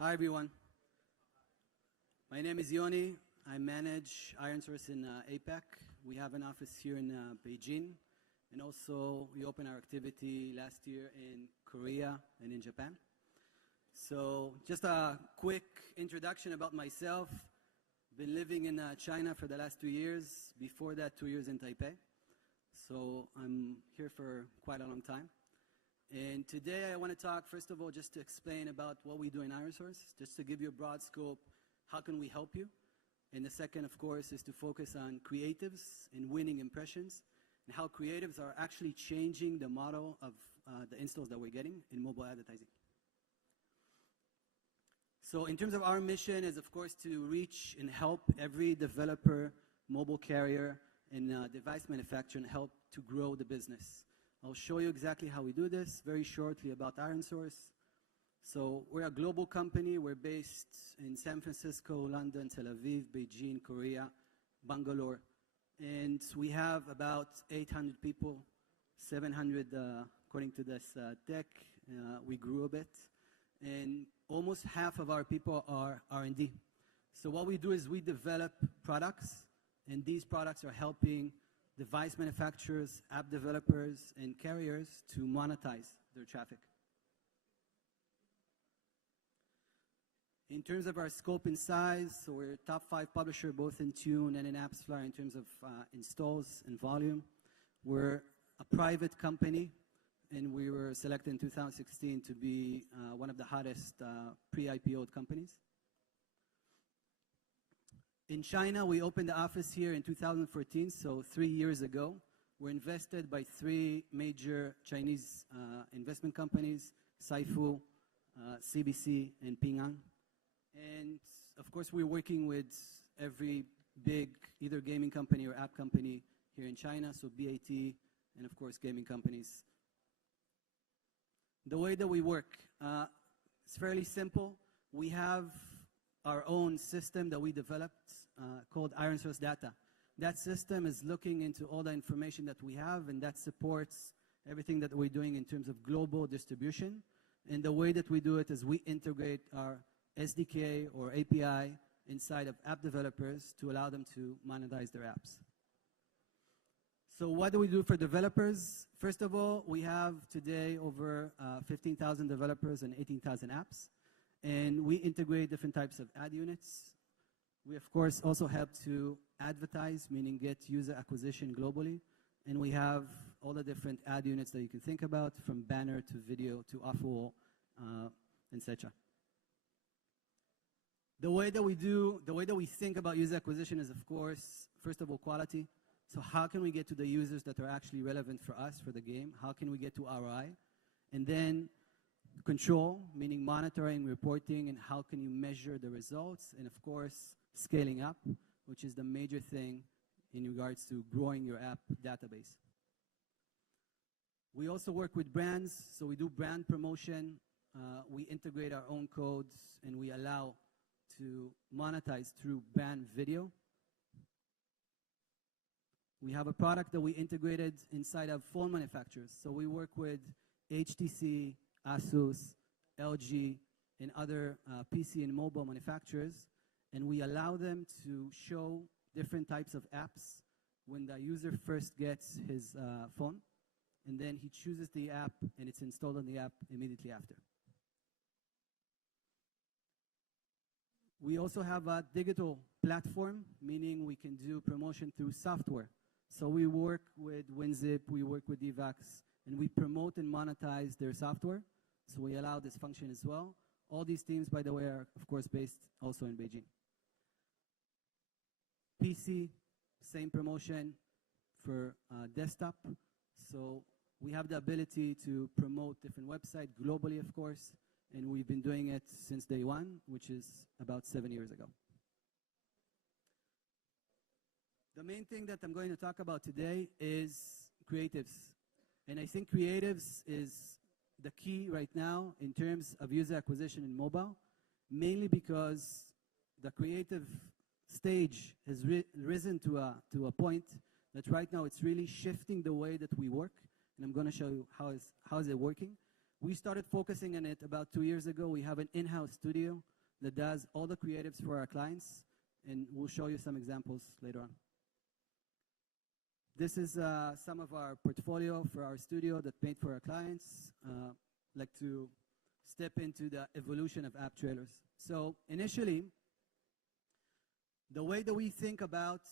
Hi, everyone. My name is Yoni. I manage ironSource in APAC. We have an office here in Beijing, and also we opened our activity last year in Korea and in Japan. So just a quick introduction about myself. Been living in China for the last 2 years. Before that, 2 years in Taipei. So I'm here for quite a long time. And today I want to talk, first of all, just to explain about what we do in ironSource, just to give you a broad scope, how can we help you? And the second, of course, is to focus on creatives and winning impressions, and how creatives are actually changing the model of the installs that we're getting in mobile advertising. So in terms of our mission is, of course, to reach and help every developer, mobile carrier, and device manufacturer and help to grow the business. I'll show you exactly how we do this very shortly about ironSource. So we're a global company. We're based in San Francisco, London, Tel Aviv, Beijing, Korea, Bangalore. And we have about 800 people, 700 according to this deck. We grew a bit. And almost half of our people are R&D. So what we do is we develop products, and these products are helping device manufacturers, app developers, and carriers to monetize their traffic. In terms of our scope and size, so we're a top 5 publisher both in Tune and in AppsFlyer in terms of installs and volume. We're a private company, and we were selected in 2016 to be one of the hottest pre-IPO'd companies. In China, we opened the office here in 2014, so 3 years ago. We're invested by 3 major Chinese investment companies, Saifu, CBC, and Ping An. And of course, we're working with every big, either gaming company or app company here in China, so BAT, and of course, gaming companies. The way that we work, it's fairly simple. We have our own system that we developed called ironSource Data. That system is looking into all the information that we have, and that supports everything that we're doing in terms of global distribution. And the way that we do it is we integrate our SDK or API inside of app developers to allow them to monetize their apps. So what do we do for developers? First of all, we have today over 15,000 developers and 18,000 apps. And we integrate different types of ad units. We, of course, also help to advertise, meaning get user acquisition globally. And we have all the different ad units that you can think about, from banner to video to offer, etc. The way that we think about user acquisition is, of course, first of all, quality. So how can we get to the users that are actually relevant for us, for the game? How can we get to ROI? And then control, meaning monitoring, reporting, and how can you measure the results? And of course, scaling up, which is the major thing in regards to growing your app database. We also work with brands, so we do brand promotion. We integrate our own codes, and we allow to monetize through brand video. We have a product that we integrated inside of phone manufacturers. So we work with HTC, Asus, LG, and other PC and mobile manufacturers, and we allow them to show different types of apps when the user first gets his phone, and then he chooses the app, and it's installed on the app immediately after. We also have a digital platform, meaning we can do promotion through software. So we work with WinZip, we work with Evax, and we promote and monetize their software. So we allow this function as well. All these teams, by the way, are, of course, based also in Beijing. PC, same promotion for desktop. So we have the ability to promote different websites globally, of course, and we've been doing it since day one, which is about 7 years ago. The main thing that I'm going to talk about today is creatives. And I think creatives is the key right now in terms of user acquisition in mobile, mainly because the creative stage has risen to a point that right now it's really shifting the way that we work. And I'm going to show you how is it working. We started focusing on it about 2 years ago. We have an in-house studio that does all the creatives for our clients, and we'll show you some examples later on. This is some of our portfolio for our studio that paint for our clients. Like to step into the evolution of app trailers. So initially, the way that we think about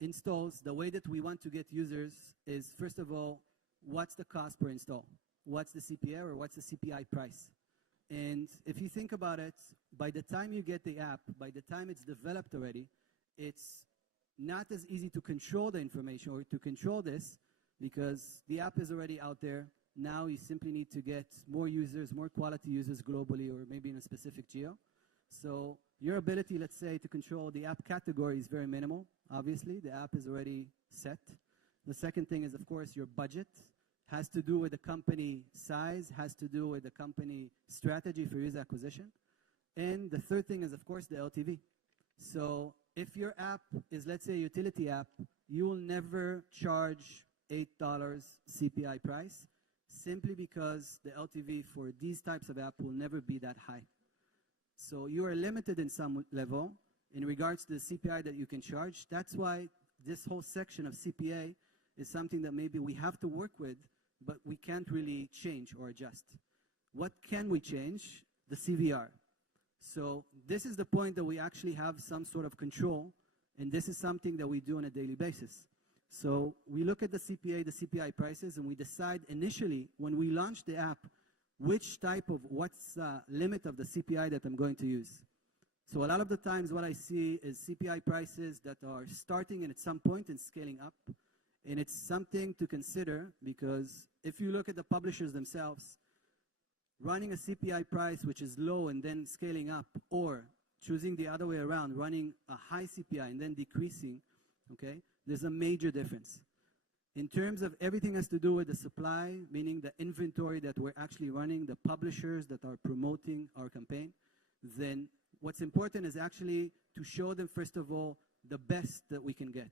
installs, the way that we want to get users is, first of all, what's the cost per install? What's the CPA or what's the CPI price? And if you think about it, by the time you get the app, by the time it's developed already, it's not as easy to control the information or to control this because the app is already out there. Now you simply need to get more users, more quality users globally or maybe in a specific geo. So your ability, let's say, to control the app category is very minimal. Obviously, the app is already set. The second thing is, of course, your budget has to do with the company size, has to do with the company strategy for user acquisition. And the third thing is, of course, the LTV. So if your app is, let's say, a utility app, you will never charge $8 CPI price simply because the LTV for these types of app will never be that high. So you are limited in some level in regards to the CPI that you can charge. That's why this whole section of CPA is something that maybe we have to work with, but we can't really change or adjust. What can we change? The CVR. So this is the point that we actually have some sort of control, and this is something that we do on a daily basis. So we look at the CPA, the CPI prices, and we decide initially when we launch the app, which type of, what's the limit of the CPI that I'm going to use. So a lot of the times what I see is CPI prices that are starting and at some point and scaling up. And it's something to consider because if you look at the publishers themselves, running a CPI price which is low and then scaling up, or choosing the other way around, running a high CPI and then decreasing, okay, there's a major difference. In terms of everything has to do with the supply, meaning the inventory that we're actually running, the publishers that are promoting our campaign, then what's important is actually to show them, first of all, the best that we can get,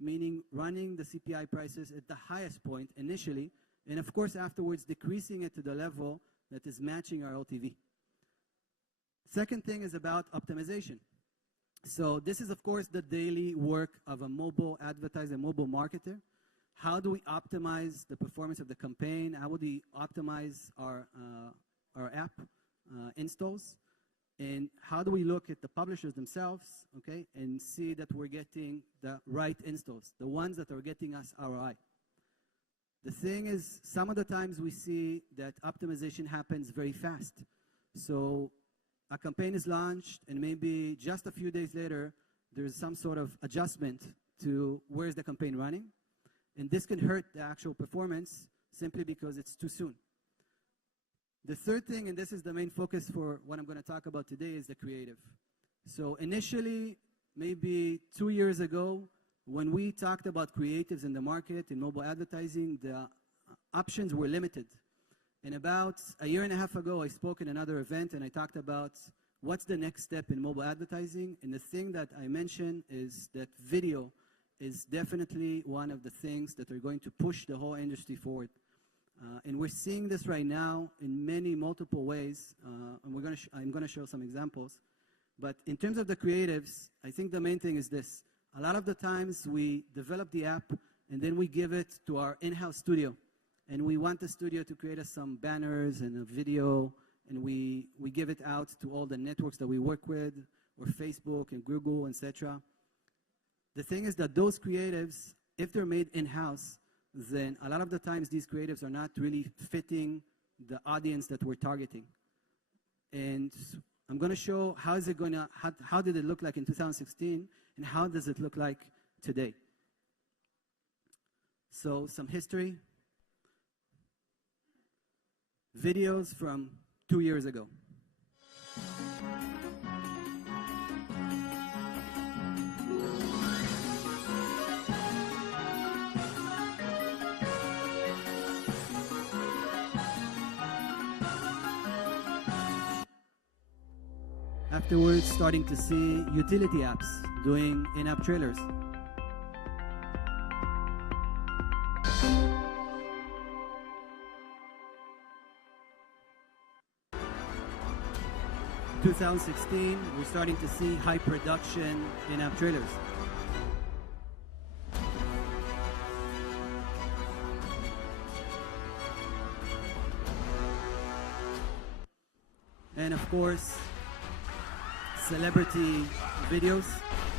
meaning running the CPI prices at the highest point initially, and of course afterwards decreasing it to the level that is matching our LTV. Second thing is about optimization. So this is, of course, the daily work of a mobile advertiser, mobile marketer. How do we optimize the performance of the campaign? How would we optimize our app installs? And how do we look at the publishers themselves, okay, and see that we're getting the right installs, the ones that are getting us ROI? The thing is, some of the times we see that optimization happens very fast. So a campaign is launched, and maybe just a few days later, there's some sort of adjustment to where's the campaign running. And this can hurt the actual performance simply because it's too soon. The third thing, and this is the main focus for what I'm going to talk about today, is the creative. So initially, maybe 2 years ago, when we talked about creatives in the market, in mobile advertising, the options were limited. And about a year and a half ago, I spoke in another event, and I talked about what's the next step in mobile advertising. And the thing that I mentioned is that video is definitely one of the things that are going to push the whole industry forward. And we're seeing this right now in many multiple ways, and I'm going to show some examples. But in terms of the creatives, I think the main thing is this. A lot of the times we develop the app and then we give it to our in-house studio. And we want the studio to create us some banners and a video, and we give it out to all the networks that we work with, or Facebook and Google, etc. The thing is that those creatives, if they're made in-house, then a lot of the times these creatives are not really fitting the audience that we're targeting. And I'm going to show how did it look like in 2016 and how does it look like today. So some history. Videos from 2 years ago. Afterwards, starting to see utility apps doing in-app trailers. 2016, we're starting to see high production in-app trailers. And of course, celebrity videos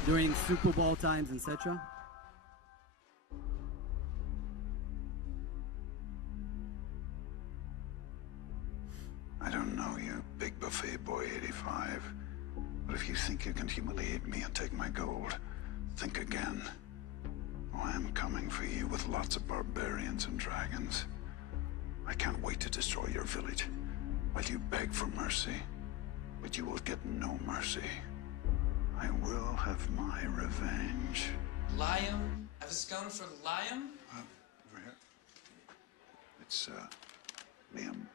during Super Bowl times, etc. I don't know you, Big Buffet Boy 85, but if you think you can humiliate me and take my gold, think again. Oh, I'm coming for you with lots of barbarians and dragons. I can't wait to destroy your village while you beg for mercy, but you will get no mercy. I will have my revenge. Liam? Have a scone for Liam? Over here. It's, Liam.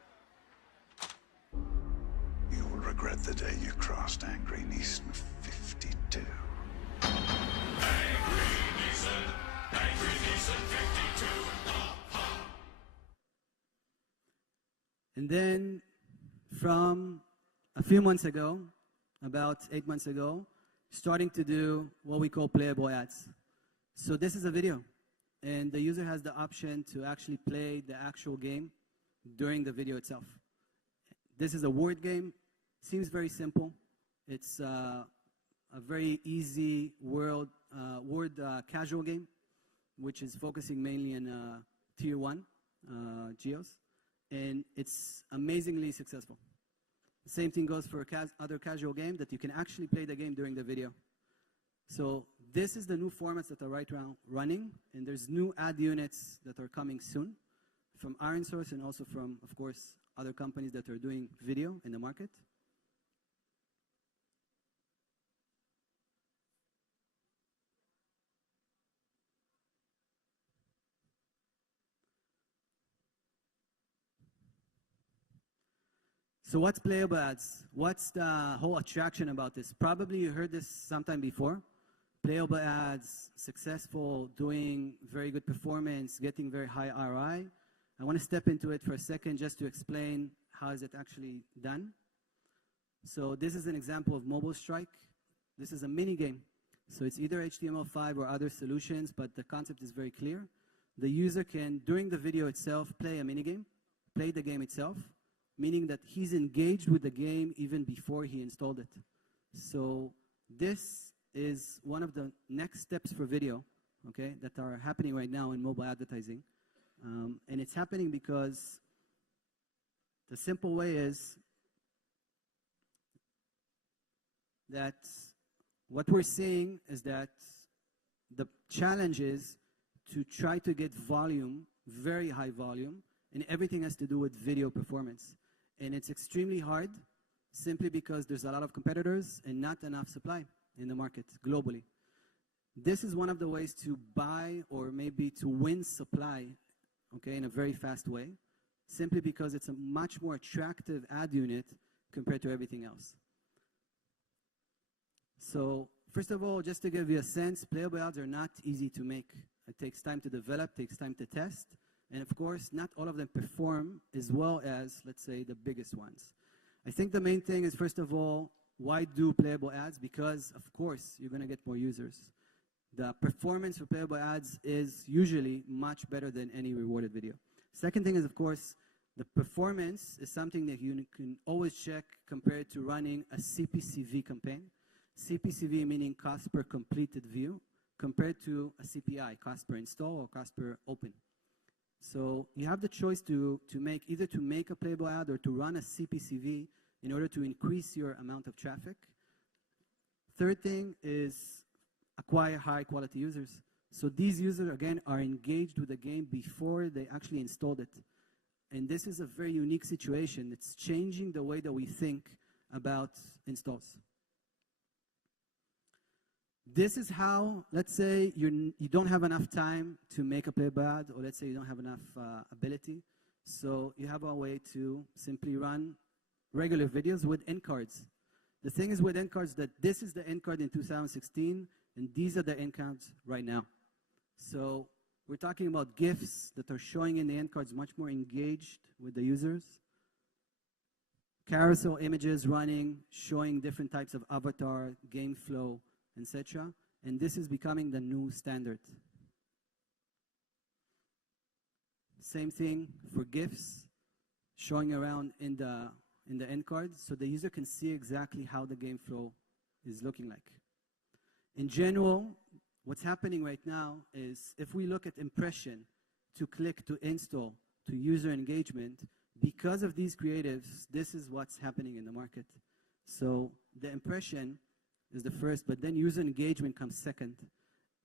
You will regret the day you crossed Angry Neeson 52. Angry Neeson 52. And then from a few months ago, about 8 months ago, starting to do what we call playable ads. So this is a video, and the user has the option to actually play the actual game during the video itself. This is a word game. Seems very simple. It's a very easy word casual game, which is focusing mainly on tier 1 geos, and it's amazingly successful. The same thing goes for other casual game that you can actually play the game during the video. So this is the new formats that are right now running, and there's new ad units that are coming soon from ironSource and also from, of course, other companies that are doing video in the market. So what's playable ads? What's the whole attraction about this? Probably you heard this sometime before. Playable ads, successful, doing very good performance, getting very high ROI. I want to step into it for a second just to explain how is it actually done. So this is an example of Mobile Strike. This is a mini game. So it's either HTML5 or other solutions, but the concept is very clear. The user can, during the video itself, play a mini game, play the game itself, meaning that he's engaged with the game even before he installed it. So this is one of the next steps for video, okay, that are happening right now in mobile advertising. And it's happening because the simple way is that what we're seeing is that the challenge is to try to get volume, very high volume, and everything has to do with video performance. And it's extremely hard simply because there's a lot of competitors and not enough supply in the market globally. This is one of the ways to buy or maybe to win supply, okay, in a very fast way, simply because it's a much more attractive ad unit compared to everything else. So first of all, just to give you a sense, playable ads are not easy to make. It takes time to develop, takes time to test. And of course, not all of them perform as well as, let's say, the biggest ones. I think the main thing is, first of all, why do playable ads? Because, of course, you're going to get more users. The performance for playable ads is usually much better than any rewarded video. Second thing is, of course, the performance is something that you can always check compared to running a CPCV campaign. CPCV meaning cost per completed view, compared to a CPI, cost per install or cost per open. So you have the choice to make either to make a playable ad or to run a CPCV in order to increase your amount of traffic. Third thing is acquire high quality users. So these users, again, are engaged with the game before they actually installed it. And this is a very unique situation. It's changing the way that we think about installs. This is how, let's say you don't have enough time to make a playable ad, or let's say you don't have enough ability. So you have a way to simply run regular videos with end cards. The thing is with end cards that this is the end card in 2016, and these are the end cards right now. So we're talking about GIFs that are showing in the end cards much more engaged with the users. carousel images running, showing different types of avatar, game flow, etc. And this is becoming the new standard. Same thing for GIFs, showing around in the end cards, so the user can see exactly how the game flow is looking like. In general, what's happening right now is if we look at impression to click to install to user engagement, because of these creatives, this is what's happening in the market. So the impression is the first, but then user engagement comes second.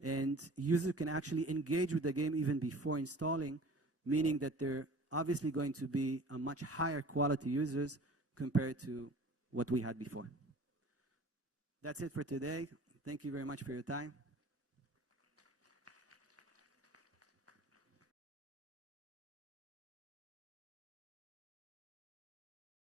And user can actually engage with the game even before installing, meaning that they're obviously going to be a much higher quality users compared to what we had before. That's it for today. Thank you very much for your time.